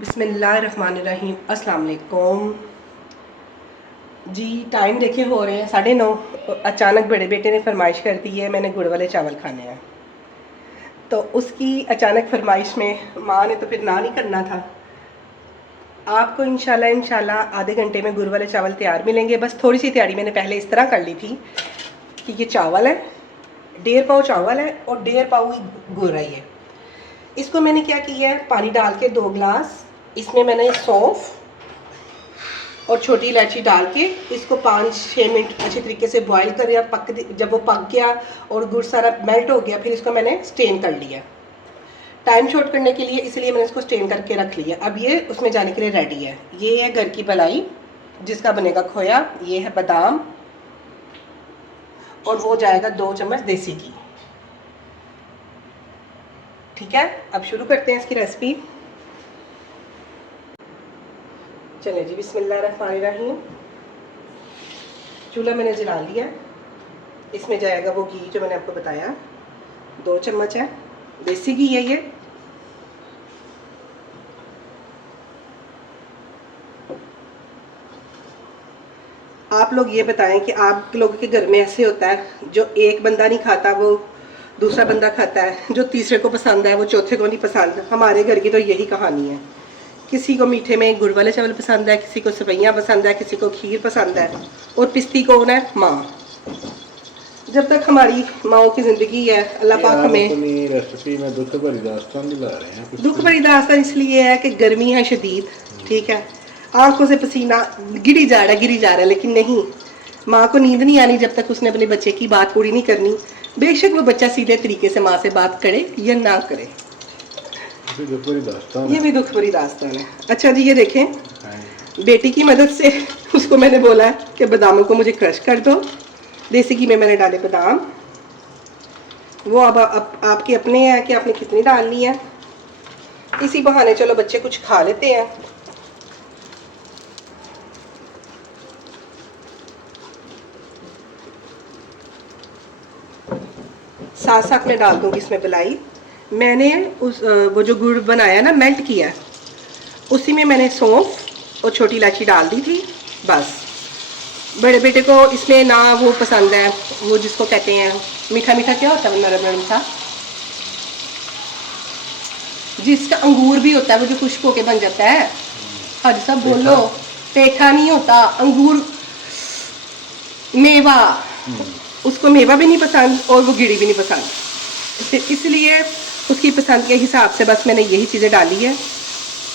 बिस्मिल्लाहिर्रहमानिर्रहीम। अस्सलाम वालेकुम जी। टाइम देखे हो रहे हैं 9:30। अचानक बड़े बेटे ने फरमाइश कर दी है, मैंने गुड़ वाले चावल खाने हैं। तो उसकी अचानक फरमाइश में माँ ने तो फिर ना नहीं करना था। आपको इंशाल्लाह आधे घंटे में गुड़ वाले चावल तैयार मिलेंगे। बस थोड़ी सी तैयारी मैंने पहले इस तरह कर ली थी कि ये चावल है, 1.5 पाव चावल है और 1.5 पाव ही गुड़ है। ये इसको मैंने क्या किया है, पानी डाल के 2 गिलास इसमें मैंने सौंफ और छोटी इलायची डाल के इसको 5-6 मिनट अच्छे तरीके से बॉईल कर या जब वो पक गया और गुड़ सारा मेल्ट हो गया, फिर इसको मैंने स्टेन कर लिया टाइम शॉर्ट करने के लिए, इसलिए मैंने इसको स्टेन करके रख लिया। अब ये उसमें जाने के लिए रेडी है। ये है घर की मलाई जिसका बनेगा खोया, ये है बादाम और वो जाएगा 2 चम्मच देसी घी। ठीक है, अब शुरू करते हैं इसकी रेसिपी। चले जी, बिस्मिल्लाहिर्रहमानिर्रहीम। चूल्हा मैंने जला लिया। इसमें जाएगा वो घी जो मैंने आपको बताया, 2 चम्मच है, देसी घी है ये। आप लोग ये बताएं कि आप लोगों के घर में ऐसे होता है जो एक बंदा नहीं खाता वो दूसरा बंदा खाता है, जो तीसरे को पसंद है वो चौथे को नहीं पसंद। हमारे घर की तो यही कहानी है। किसी को मीठे में गुड़ वाले चावल पसंद है, किसी को सेवइयाँ पसंद है, किसी को खीर पसंद है और पिस्ती कौन है? माँ। जब तक हमारी माओ की ज़िंदगी है, अल्लाह पाक हमें रेसिपी में दुख भरी दास्तान दिला रहे हैं। दुख भरी दास्तान इसलिए है कि गर्मी है शदीद, ठीक है, आंखों से पसीना गिरी जा रहा है, लेकिन नहीं, माँ को नींद नहीं आनी जब तक उसने अपने बच्चे की बात पूरी नहीं करनी। बेशक वो बच्चा सीधे तरीके से माँ से बात करे या ना करे, ये भी दुख भरी दास्तान है। अच्छा जी, ये देखें, बेटी की मदद से उसको मैंने बोला कि बादामों को मुझे क्रश कर दो। देसी घी में मैंने डाले बादाम, वो अब आपके अपने हैं कि आपने कितनी डालनी है। इसी बहाने चलो बच्चे कुछ खा लेते हैं। साथ साथ में डाल दूंगी इसमें मलाई। मैंने वो जो गुड़ बनाया ना, मेल्ट किया, उसी में मैंने सौंफ और छोटी इलायची डाल दी थी। बस बड़े बेटे को इसमें ना वो पसंद है, वो जिसको कहते हैं मीठा मीठा, क्या होता है नरम नरम सा, जिसका अंगूर भी होता है वो जो खुश्क होके बन जाता है। हज सब बोलो, पेठा नहीं होता, अंगूर, मेवा, उसको मेवा भी नहीं पसंद और वो गिरी भी नहीं पसंद। इसलिए उसकी पसंद के हिसाब से बस मैंने यही चीज़ें डाली है।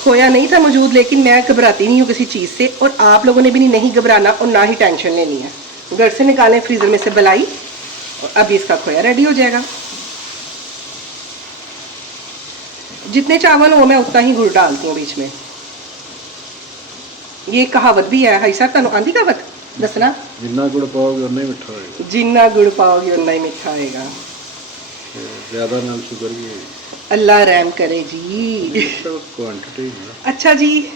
खोया नहीं था मौजूद, लेकिन मैं घबराती नहीं हूँ किसी चीज़ से, और आप लोगों ने भी नहीं घबराना और ना ही टेंशन लेनी है। घर से निकालें फ्रीज़र में से मलाई और अभी इसका खोया रेडी हो जाएगा। जितने चावल हो मैं उतना ही गुड़ डालती हूँ बीच में। ये कहावत भी है, हाई साहब तुम आंधी कहावत दसना, जिन्ना गुड़ पाओगे उतना ही मिठा होगा। जिन्ना गुड़ पाओगे उतना ही मिठा होगा। ज़्यादा नाल शुगर भी है। अल्लाह रहम करे जी। तो क्वांटिटी अच्छा जी,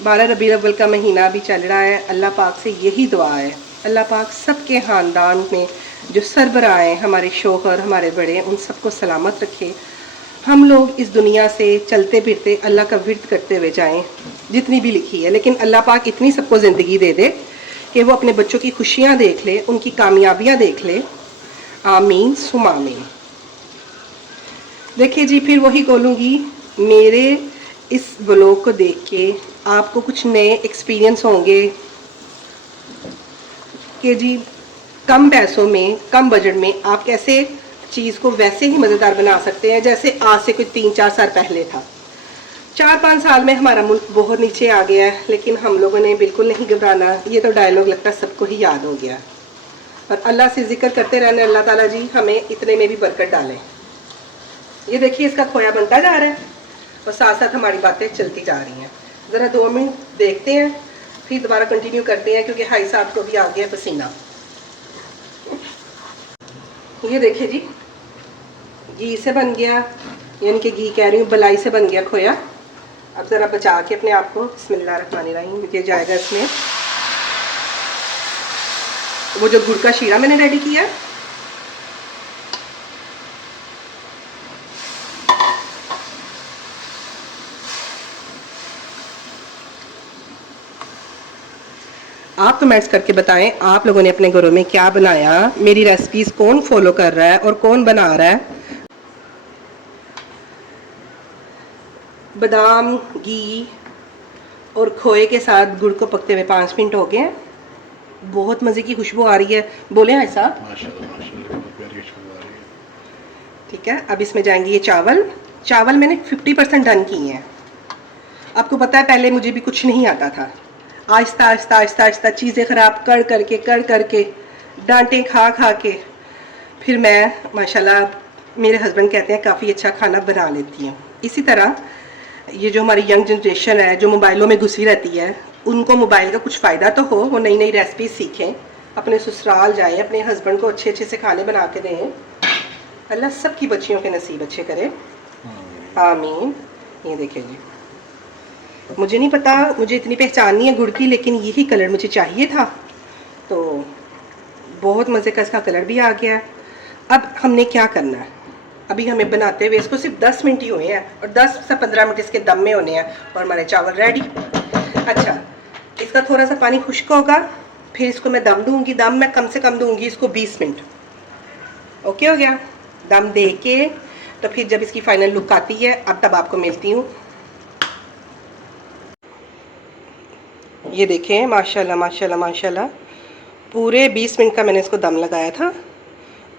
12 रबीउल अव्वल का महीना भी चल रहा है। अल्लाह पाक से यही दुआ है, अल्लाह पाक सबके ख़ानदान में जो सरबराह हैं, हमारे शोहर, हमारे बड़े, उन सबको सलामत रखे। हम लोग इस दुनिया से चलते फिरते अल्लाह का विर्द करते हुए जाएं, जितनी भी लिखी है, लेकिन अल्लाह पाक इतनी सबको ज़िंदगी दे दे कि वो अपने बच्चों की खुशियाँ देख ले, उनकी कामयाबियाँ देख ले। आमीन सुम आमीन। देखिए जी, फिर वही बोलूँगी, मेरे इस व्लॉग को देख के आपको कुछ नए एक्सपीरियंस होंगे कि जी कम पैसों में, कम बजट में आप कैसे चीज़ को वैसे ही मज़ेदार बना सकते हैं जैसे आज से कोई 3-4 साल पहले था। 4-5 साल में हमारा मुल्क बहुत नीचे आ गया है, लेकिन हम लोगों ने बिल्कुल नहीं घबराना। ये तो डायलॉग लगता है सबको ही याद हो गया। और अल्लाह से जिक्र करते रहने, अल्लाह ताला जी हमें इतने में भी बरकत डालें। ये देखिए, इसका खोया बनता जा रहा है और साथ साथ हमारी बातें चलती जा रही हैं। ज़रा 2 मिनट देखते हैं, फिर दोबारा कंटिन्यू करते हैं, क्योंकि हाई साहब को भी आ गया पसीना। ये देखिए जी, घी से बन गया, यानी कि घी कह रही हूँ, बलाई से बन गया खोया। अब ज़रा बचा के अपने आप को, बिस्मिल्लाहिर्रहमानिर्रहीम, ये जाएगा इसमें वो जो गुड़ का शीरा मैंने रेडी किया। आप कमेंट्स करके बताएं आप लोगों ने अपने घरों में क्या बनाया, मेरी रेसिपीज़ कौन फॉलो कर रहा है और कौन बना रहा है। बादाम, घी और खोए के साथ गुड़ को पकते हुए 5 मिनट हो गए हैं। बहुत मज़े की खुशबू आ रही है। बोले हैं साहब? माशाल्लाह माशाल्लाह, बहुत प्यारी खुशबू आ रही है। ठीक है, अब इसमें जाएंगे ये चावल। चावल मैंने 50% डन किए हैं। आपको पता है पहले मुझे भी कुछ नहीं आता था। आहिस्ता आहिस्ता आहिस्ता आहिस्ता चीज़ें ख़राब कर करके डांटें खा खा के फिर मैं माशाल्लाह, मेरे हस्बैंड कहते हैं काफ़ी अच्छा खाना बना लेती हूँ। इसी तरह ये जो हमारी यंग जनरेशन है जो मोबाइलों में घुसी रहती है, उनको मोबाइल का कुछ फ़ायदा तो हो, वो नई नई रेसिपी सीखें, अपने ससुराल जाएं, अपने हस्बैंड को अच्छे अच्छे से खाने बना के दें। अल्लाह सबकी बच्चियों के नसीब अच्छे करे, आमीन। ये देखें जी, मुझे नहीं पता, मुझे इतनी पहचान नहीं है गुड़ की, लेकिन यही कलर मुझे चाहिए था, तो बहुत मज़े का इसका कलर भी आ गया है। अब हमने क्या करना है, अभी हमें बनाते हुए इसको सिर्फ 10 मिनट ही हुए हैं और 10 से 15 मिनट इसके दम में होने हैं और हमारे चावल रेडी। अच्छा, इसका थोड़ा सा पानी खुश्क होगा, फिर इसको मैं दम दूंगी। दम मैं कम से कम दूंगी इसको 20 मिनट। ओके हो गया? दम दे के तो फिर जब इसकी फाइनल लुक आती है, अब तब आपको मिलती हूँ। ये देखें, माशाल्लाह माशाल्लाह माशाल्लाह, पूरे 20 मिनट का मैंने इसको दम लगाया था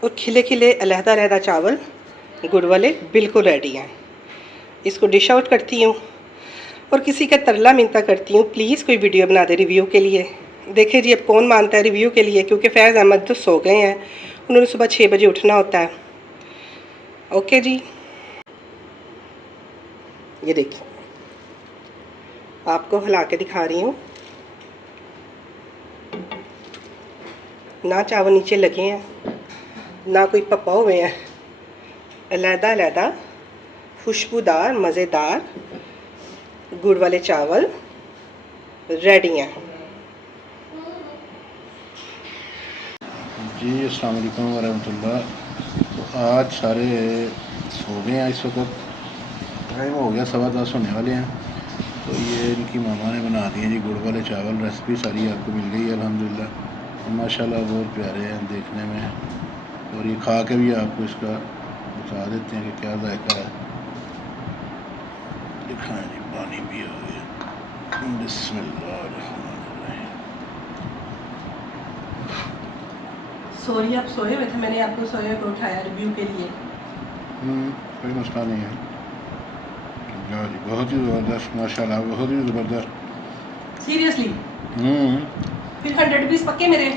और खिले खिले अलहदा अलहदा चावल गुड़ वाले बिल्कुल रेडी हैं। इसको डिश आउट करती हूँ और किसी का तरला मिन्नता करती हूँ, प्लीज़ कोई वीडियो बना दे रिव्यू के लिए। देखिए जी, अब कौन मानता है रिव्यू के लिए, क्योंकि फैज़ अहमद तो सो गए हैं, उन्होंने सुबह 6 बजे उठना होता है। ओके जी, ये देखिए आपको हिला के दिखा रही हूँ, ना चावल नीचे लगे हैं ना कोई पप्पा हुए हैं, अलहदा अलहदा खुशबूदार मज़ेदार गुड़ वाले चावल रेडी हैं। जी अस्सलाम वालेकुम वरहमतुल्लाह। तो आज सारे सो गए हैं, इस वक्त टाइम हो गया 10:15 होने वाले हैं। तो ये इनकी मामा ने बना दिए जी गुड़ वाले चावल। रेसिपी सारी आपको मिल गई है अल्हम्दुलिल्लाह। माशाल्लाह बहुत प्यारे हैं देखने में, और ये खा के भी आपको इसका बता देते हैं कि क्या जायका है। दिखाएं जी, पानी भी हो गया। बिस्मिल्लाहिर्रहमानिर्रहीम। सॉरी, आप सोए हुए थे, मैंने आपको सोए को उठाया रिव्यू के लिए। कोई मसला नहीं है। हाँ जी, बहुत ही ज़बरदस्त माशाल्लाह, बहुत ही ज़बरदस्त। सीरियसली? फिर 100 पीस पक्के मेरे?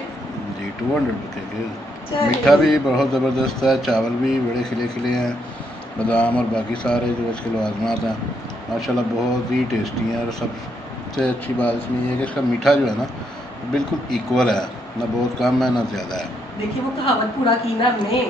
जी 200 पकेगे। चलिए। मीठा भी बहुत ज़बरदस्त है, चावल भी बड़े खिले खिले हैं, बादाम और बाकी सारे जो इसके लवाजमात हैं माशाल्लाह बहुत ही टेस्टी हैं। और सबसे अच्छी बात इसमें यह है कि इसका मीठा जो है ना बिल्कुल इक्वल है, ना बहुत कम है ना ज़्यादा है। देखिए वो कहावत पूरा की ना हमने।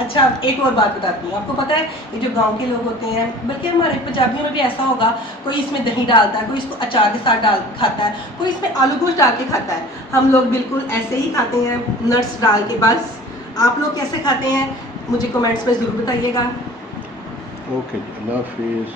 अच्छा, एक और बात बताती हूँ, आपको पता है ये जो गांव के लोग होते हैं, बल्कि हमारे पंजाबियों में भी ऐसा होगा, कोई इसमें दही डालता है, कोई इसको अचार के साथ डाल खाता है, कोई इसमें आलू गोश्त डाल के खाता है। हम लोग बिल्कुल ऐसे ही खाते हैं, नट्स डाल के बस। आप लोग कैसे खाते हैं मुझे कमेंट्स में ज़रूर बताइएगा। ओके जी, अल्लाह हाफिज़।